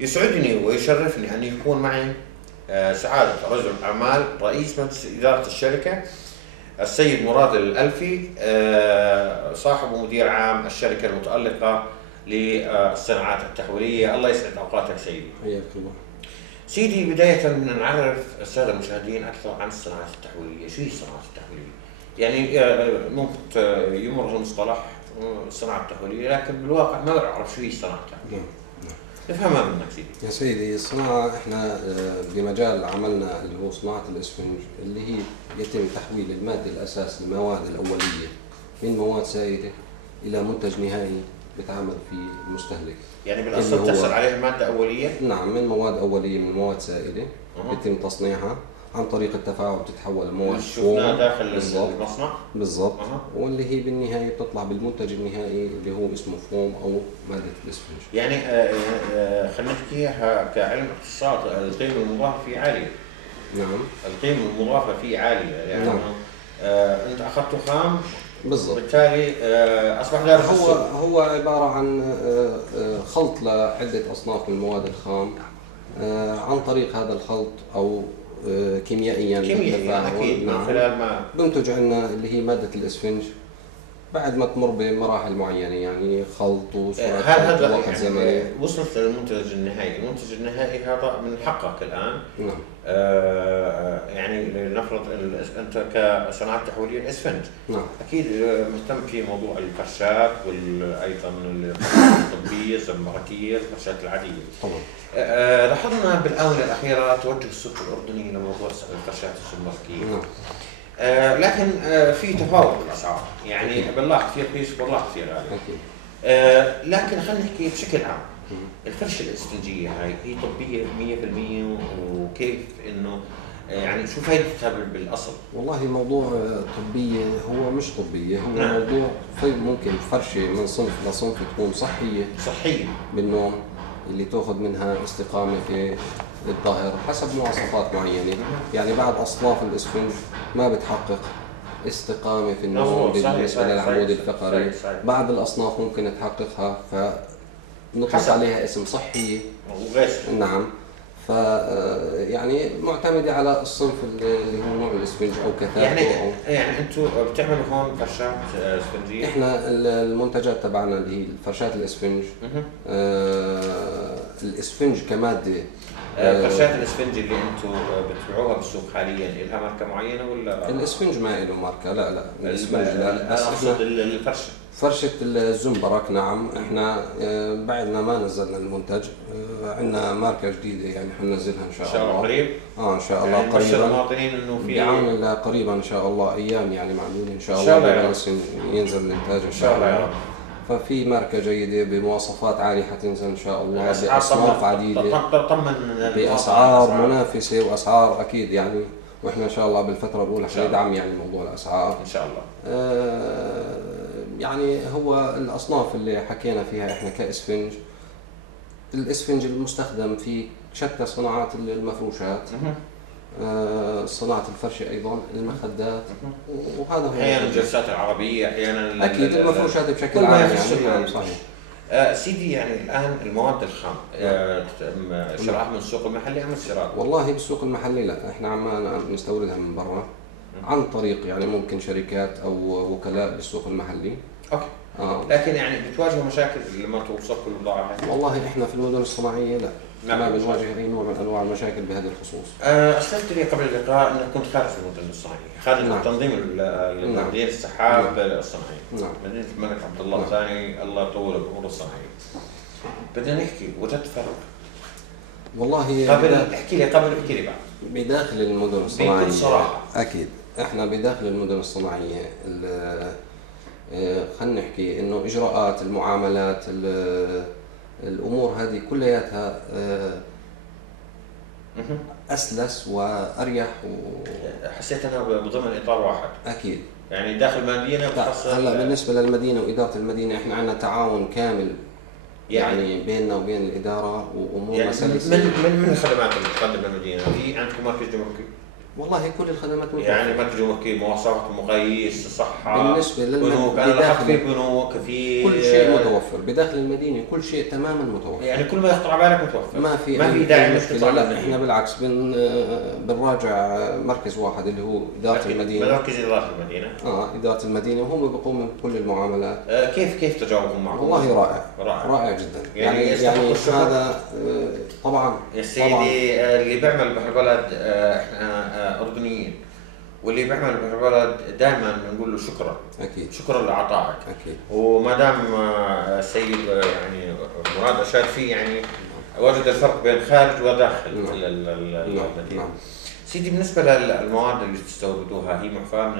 يسعدني ويشرفني أن يكون معي سعادة رجل أعمال رئيس مجلس إدارة الشركة السيد مراد الألفي، صاحب ومدير عام الشركة المتألقة للصناعات التحويلية. الله يسعد أوقاتك سيدي. حياك الله. سيدي، بداية بدنا نعرف السادة المشاهدين أكثر عن الصناعات التحويلية. شو هي الصناعات التحويلية؟ يعني ممكن يمر المصطلح الصناعة التحويلية، لكن بالواقع ما بعرف شو هي الصناعة التحويلية. نفهمها منك سيدي. يا سيدي، الصناعة احنا بمجال عملنا اللي هو صناعة الاسفنج، اللي هي يتم تحويل المادة الأساس المواد الأولية من مواد سائلة إلى منتج نهائي بتعمل فيه المستهلك. يعني بالأصل تحصل عليها مادة أولية؟ نعم، من مواد أولية، من مواد سائلة يتم تصنيعها عن طريق التفاعل، بتتحول لمواد شفناها داخل المصنع بالضبط. واللي هي بالنهاية بتطلع بالمنتج النهائي اللي هو اسمه فوم أو مادة الاسفنج. يعني خلينا نحكيها كعلم اقتصاد، القيمة المضافة فيه عالية. نعم، القيمة المضافة فيه عالية، يعني نعم. أنت أخذته خام بالضبط، بالتالي أصبح دارج السوق. هو عبارة عن خلط لعدة أصناف من المواد الخام، عن طريق هذا الخلط أو كيميائيا أكيد نعم. من خلال ما بنتج عندنا اللي هي مادة الاسفنج بعد ما تمر بمراحل معينة، يعني خلط هذا ووقت زمني وصلت للمنتج النهائي. المنتج النهائي هذا من حقك الآن. نعم. يعني لنفرض أنت كصناعة تحويلية الاسفنج، نعم، أكيد مهتم في موضوع الفرشات وأيضا الطبية الزمبركية، الفرشات العادية. طبعا. لاحظنا بالآونة الأخيرة توجه السوق الأردني لموضوع الفرشات الزمبركية. نعم. لكن في تفاوت بالاسعار، يعني بالله كثير رخيص والله كثير غالي. اكيد. لكن خلينا نحكي بشكل عام، الفرشه الاسفنجيه هاي هي طبيه 100%؟ وكيف انه يعني شو فائدتها بالاصل؟ والله موضوع طبيه هو مش طبيه، هو نعم. موضوع ممكن فرشه من صنف لصنف تكون صحيه بالنوم، اللي تاخذ منها استقامه في الظهر حسب مواصفات معينه. يعني بعض اصناف الاسفنج ما بتحقق استقامه في النوم بالنسبه للعمود الفقري. بعض الاصناف ممكن تحققها، فنطلق عليها اسم صحيه وغير. نعم. ف يعني معتمده على الصنف اللي هو نوع الاسفنج او كثافته. يعني انتم بتعملوا هون فرشات اسفنجيه؟ احنا المنتجات تبعنا اللي هي الفرشات الاسفنج. الاسفنج كماده، فرشات الاسفنج اللي انتم بتبيعوها بالسوق حاليا لها ماركه معينه ولا؟ الاسفنج ما له ماركه، لا الاسفنج لا. بس اقصد الفرشه، فرشة الزنبرك. نعم، احنا بعدنا ما نزلنا المنتج، عندنا ماركة جديدة يعني حننزلها ان شاء الله قريب. ان شاء الله يعني قريبا. المواطنين انه في بعون الله قريبا ان شاء الله، ايام يعني معدودة ان شاء الله بس ينزل الانتاج ان شاء الله يا رب. ففي ماركة جيدة بمواصفات عالية حتنزل ان شاء الله بأصناف عديدة بأسعار منافسة وأسعار أكيد يعني. واحنا ان شاء الله بالفترة الأولى حندعم يعني موضوع الأسعار ان شاء الله. يعني هو الأصناف اللي حكينا فيها احنا كإسفنج، الإسفنج المستخدم في شتى صناعات المفروشات، صناعة الفرشة أيضا، المخدات، وهذا هو أحيانا الجلسات العربية، أحيانا أكيد المفروشات بشكل عام يعني. صحيح. سيدي، يعني الآن المواد الخام شراءها من السوق المحلي أم السراج؟ والله بالسوق المحلي لا، احنا عمالنا نستوردها من برا عن طريق يعني ممكن شركات أو وكلاء بالسوق المحلي. أوكي. لكن يعني بتواجهوا مشاكل لما توصلوا البضاعه هاي؟ والله احنا في المدن الصناعيه لا، ما بنواجه اي نوع من انواع المشاكل بهذا الخصوص. اسلفت لي قبل اللقاء انك كنت خارج المدن الصناعيه، خارج تنظيم مدينه السحاب الصناعيه، مدينه الملك عبد الله الثاني الله يطول الامور الصناعيه. بدنا نحكي، وجدت فرق؟ والله احكي لي قبل واحكي لي بعد. بداخل المدن الصناعيه بكل صراحه اكيد احنا بداخل المدن الصناعيه خلينا نحكي انه اجراءات المعاملات الامور هذه كلياتها اسلس واريح حسيت انها بضمن اطار واحد. اكيد يعني داخل المدينه هلا بالنسبه للمدينه واداره المدينه احنا عندنا تعاون كامل يعني بيننا وبين الاداره وامورنا يعني سلسه. من الخدمات اللي تقدم للمدينه؟ في عندكم مركز جمركي؟ والله كل الخدمات متوفرة. يعني مركز جمركي، مواصفات، مقاييس، صحه، بالنسبه بنوك، انا لاحظت في بنوك، في كل شيء متوفر بداخل المدينه، كل شيء تماما متوفر. يعني كل ما يخطر على بالك متوفر، ما في داعي مشكله. لا احنا بالعكس بنراجع مركز واحد اللي هو اداره المدينه. مركز اداره المدينه. اداره المدينه، وهم بيقوموا بكل المعاملات. كيف تجاوبهم معهم؟ والله رائع جدا. يعني هذا طبعا يا سيدي اللي بيعمل بهالبلد احنا اردنيين، واللي بيعمل بهالبلد دائما بنقول له شكرا. اكيد شكرا لعطائك. اكيد. وما دام السيد يعني مراد اشار فيه، يعني وجد الفرق بين خارج وداخل المدينه. سيدي بالنسبه للمواد اللي تستوردوها، هي معفاه من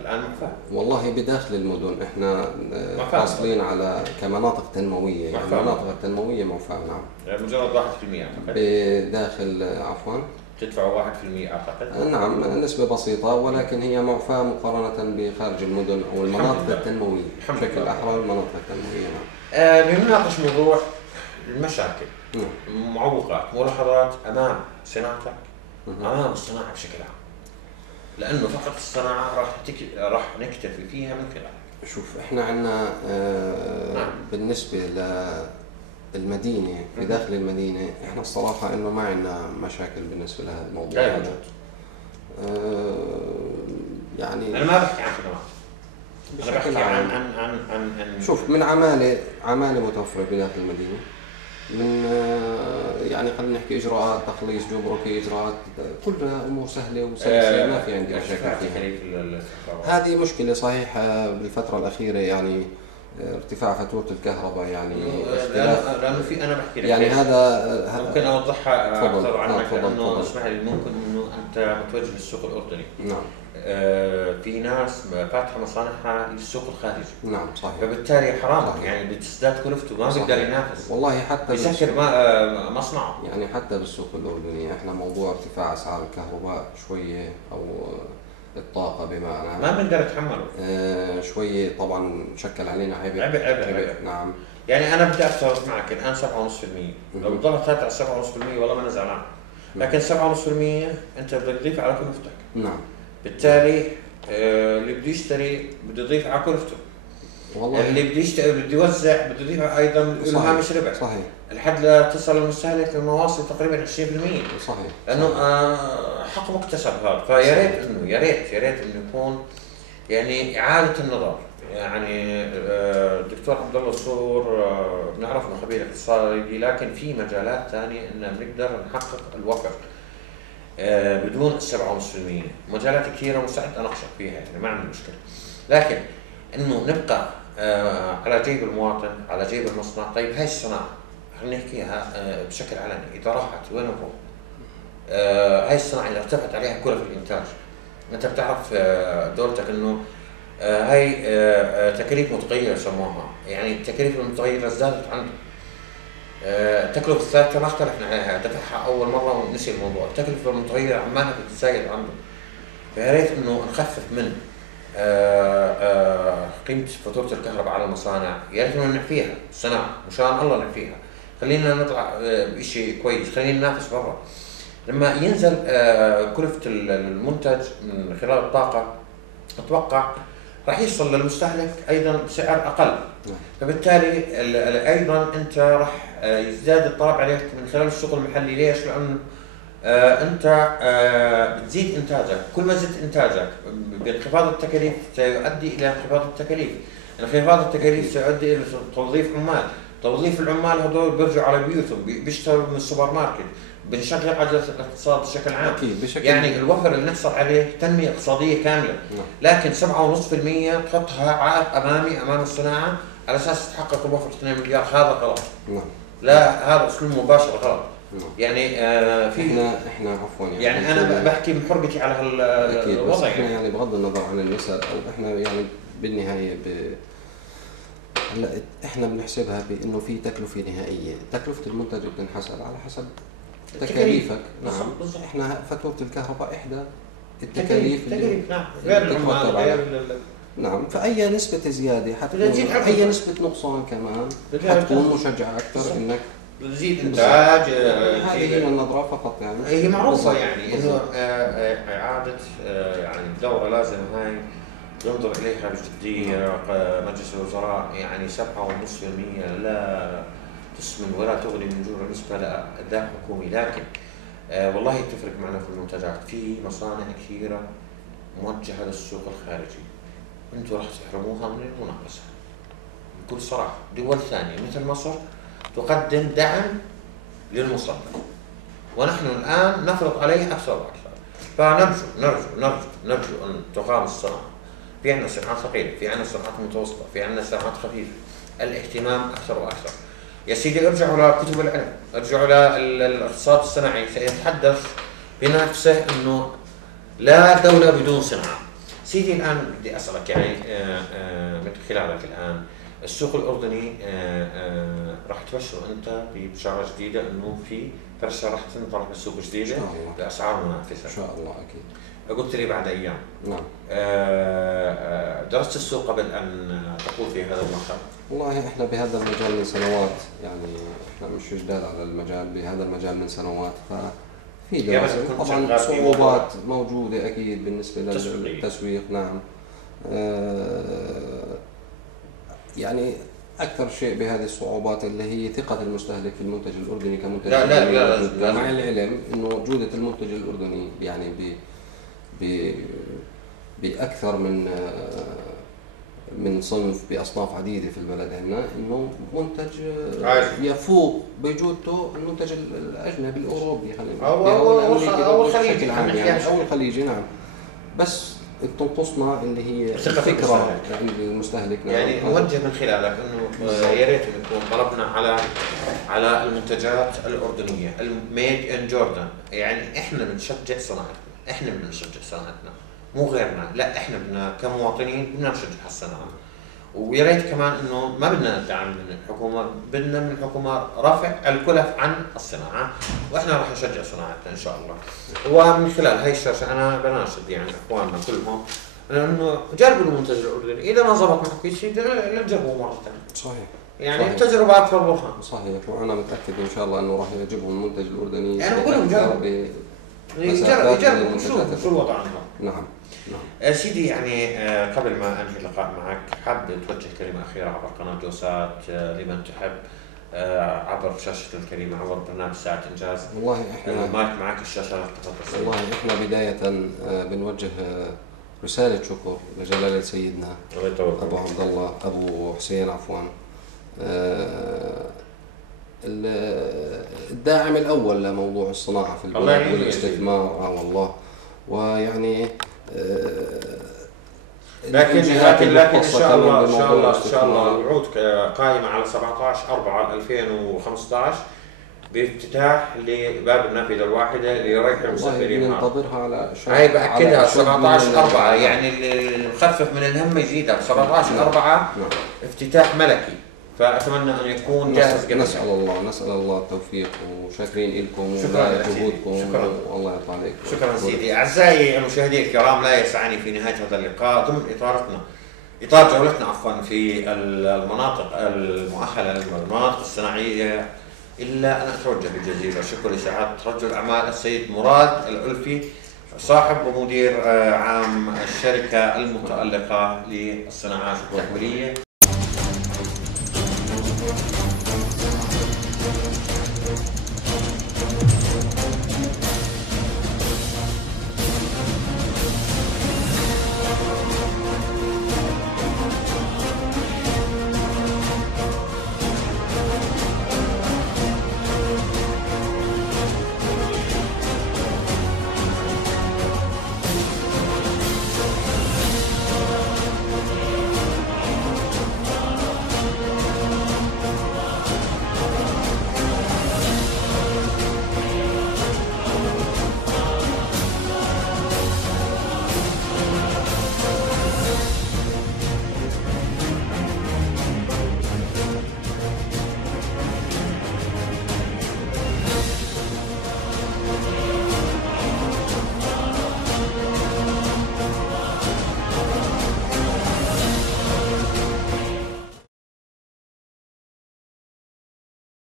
الان معفاه؟ والله بداخل المدن احنا حاصلين على كمناطق تنمويه، يعني المناطق التنمويه معفاه. نعم. مجرد 1% اعتقد. بداخل عفوا تدفعوا 1% اعتقد؟ نعم نسبه بسيطه، ولكن هي معفاه مقارنه بخارج المدن او المناطق التنمويه بشكل احرى. المناطق التنمويه نعم. بنناقش موضوع المشاكل، معوقات، ملاحظات امام صناعتك، امام الصناعه بشكل عام، لانه فقط الصناعه راح نكتفي فيها من خلالها. شوف احنا عندنا بالنسبه للمدينه، في داخل المدينه احنا الصراحه انه ما عندنا مشاكل بالنسبه لهذا الموضوع. لا يوجد. يعني انا ما بحكي عن خدمات، انا بحكي عن شوف من عماله متوفره بداخل المدينه، من يعني خلينا نحكي اجراءات تخليص جمركي، اجراءات كلها امور سهله وسلسه، ما في عندي مشاكل فيها. هذه مشكله صحيح بالفتره الاخيره، يعني ارتفاع فاتوره الكهرباء، يعني لانه في انا بحكي لك يعني هذا ممكن اوضحها اكثر عنك، لانه اسمح لي، ممكن انه انت متوجه للسوق الاردني. نعم. في ناس فاتحه مصانعها للسوق الخارجي. نعم صحيح. فبالتالي حرام يعني بتزداد كلفته، ما بيقدر ينافس. والله حتى بيسكر مصنعه. يعني حتى بالسوق الاردني احنا موضوع ارتفاع اسعار الكهرباء شويه او الطاقه بمعنى ما بنقدر نتحمله. شويه طبعا شكل علينا عبء. نعم. يعني انا بدي افترض معك الان 7.5%، لو ضلت ثابت على 7.5% والله ما نزعلان، لكن 7.5% انت بدك تضيف على كلفتك. نعم. بالتالي اللي بده يشتري بده يضيف على كلفته. والله اللي بده يشتري بده يوزع بده يضيف ايضا له هامش ربح. صحيح. لحد لا تصل المستهلك لمواصل تقريبا 20%. صحيح. لانه حق مكتسب هذا، فيا ريت انه يكون يعني اعاده النظر. يعني الدكتور عبد الله الصور بنعرف انه خبير اقتصادي، لكن في مجالات ثانيه ان بنقدر نحقق الوفر بدون 7.5%. مجالات كثيره مستعد اناقشك فيها، يعني ما عندي مشكله، لكن انه نبقى على جيب المواطن، على جيب المصنع. طيب هاي الصناعه خلينا نحكيها بشكل علني، اذا راحت وين نروح؟ هاي الصناعه اذا ارتفعت عليها كلفه الانتاج، انت بتعرف دولتك انه هاي تكاليف متغيره سموها، يعني التكاليف المتغيره زادت عنده. التكلفه الثابته ما اختلفنا عليها، دفعها اول مره ونسي الموضوع. التكلفه المتغيره عمالها بتزايد عنده، فيا ريت انه نخفف من قيمه فاتوره الكهرباء على المصانع. يا ريت انه نعفيها الصناعه، مشان الله نعفيها، خلينا نطلع بشيء كويس، خلينا ننافس برا. لما ينزل كلفه المنتج من خلال الطاقه، اتوقع راح يوصل للمستهلك ايضا بسعر اقل، فبالتالي ايضا انت راح يزداد الطلب عليك من خلال السوق المحلي. ليش؟ لانه انت بتزيد انتاجك، كل ما زدت انتاجك بانخفاض التكاليف سيؤدي الى انخفاض التكاليف. انخفاض التكاليف سيؤدي الى توظيف عمال، توظيف العمال هذول بيرجعوا على بيوتهم، بيشتغلوا من السوبر ماركت، بنشغل عجله الاقتصاد بشكل عام. يعني الوفر اللي نحصل عليه تنميه اقتصاديه كامله، لكن 7.5% تحطها عائق امامي امام الصناعه على اساس تحقق الوفر 2 مليار، هذا غلط. لا، هذا اسلوب مباشر غلط. يعني في احنا عفوا يعني انا بحكي بحرقتي على هالوضع. احنا يعني بغض النظر عن المثال، او احنا يعني بالنهايه هلا احنا بنحسبها بانه في تكلفه نهائيه، تكلفه المنتج بتنحسب على حسب تكاليفك. نعم، احنا فاتوره الكهرباء احدى التكاليف نعم، غير العمال غير نعم، فاي نسبه زياده حتكون، اي نسبه نقصان كمان حتكون مشجعه اكثر انك تزيد انتاج. هذه هي النظره فقط، يعني هي معروفه يعني انه اعاده يعني الدوره لازم هاي ينظر اليها بجديه. مجلس الوزراء يعني 7.5% لا تسمن ولا تغني من جوع بالنسبه لاداء حكومي، لكن والله تفرق معنا في المنتجات. في مصانع كثيره موجهه للسوق الخارجي، انتم راح تحرموها من المنافسه بكل صراحه. دول ثانيه مثل مصر تقدم دعم للمصنع، ونحن الان نفرض عليه اكثر واكثر. فنرجو نرجو نرجو نرجو ان تقام الصناعه. في عندنا صناعات ثقيله، في عندنا صناعات متوسطه، في عندنا صناعات خفيفه. الاهتمام اكثر واكثر. يا سيدي ارجعوا لكتب العلم، ارجعوا للاقتصاد الصناعي، سيتحدث بنفسه انه لا دوله بدون صناعه. سيدي الان بدي اسالك يعني من خلالك الان السوق الاردني راح تبشروا انت ببشاره جديده انه في فرشه راح تنطلق بالسوق جديده باسعار منافسه. ان شاء الله اكيد. قلت لي بعد ايام. نعم. درست السوق قبل ان تقود في هذا المقام؟ والله احنا بهذا المجال من سنوات، يعني احنا مش جداد على المجال، بهذا المجال من سنوات، ففي دراسه طبعا صعوبات موجوده اكيد بالنسبه للتسويق. نعم. يعني أكثر شيء بهذه الصعوبات اللي هي ثقة المستهلك في المنتج الأردني كمنتج لا مع العلم إنه جودة المنتج الأردني يعني بأكثر من صنف بأصناف عديدة في البلد عندنا، إنه منتج يفوق بجودته المنتج الأجنبي الأوروبي أو الخليجي يعني أو الخليجي. نعم، بس بتنقصنا اللي هي فكره عند المستهلك. يعني نوجه من خلالك انه يا ريت نكون طلبنا على المنتجات الاردنيه الميد ان جوردن. يعني احنا بنشجع صناعتنا، احنا بدنا نشجع صناعتنا مو غيرنا، لا احنا بدنا كمواطنين بدنا نشجع الصناعه. ويا ريت كمان انه ما بدنا دعم من الحكومه، بدنا من الحكومه رفع الكلف عن الصناعه، واحنا راح نشجع صناعتنا ان شاء الله. ومن خلال هاي الشاشه انا بناشد يعني اخواننا كلهم انه جربوا المنتج الاردني، اذا ما زبط معكم شيء لا تجربوه مره ثانيه. صحيح. يعني التجربه اكثر برهان. صحيح، وانا متاكد ان شاء الله انه راح يعجبهم المنتج الاردني. يعني بقول لهم جربوا يجربوا شو الوضع عندهم. نعم. سيدي يعني قبل ما انهي اللقاء معك حاب توجه كلمه اخيره عبر قناه جوسات لمن تحب، عبر شاشه الكريمه، عبر برنامج ساعه انجاز. والله احنا المايك معك، الشاشه تفضل. والله احنا بدايه بنوجه رساله شكر لجلاله سيدنا ابو عبد الله ابو حسين عفوا، الداعم الاول لموضوع الصناعه في البلد والاستثمار. والله ويعني لكن ان شاء الله الوعود قائمه على 17/4/2015 بافتتاح لباب النافذه الواحده لريح المسافرين. ننتظرها على هاي باكدها 17/4 يعني اللي مخفف من الهم يزيدها 17/4 افتتاح ملكي، فاتمنى ان يكون جاهز قبل. نسال الله التوفيق، وشاكرين لكم وجهودكم والله يرضى عليكم. شكرا سيدي. اعزائي المشاهدين الكرام، لا يسعني في نهايه هذا اللقاء ضمن اطار جولتنا في المناطق المؤهله للمناطق الصناعيه الا ان اتوجه بالجزيره شكر لسعاده رجل اعمال السيد مراد الألفي، صاحب ومدير عام الشركه المتألقه للصناعات التحويليه.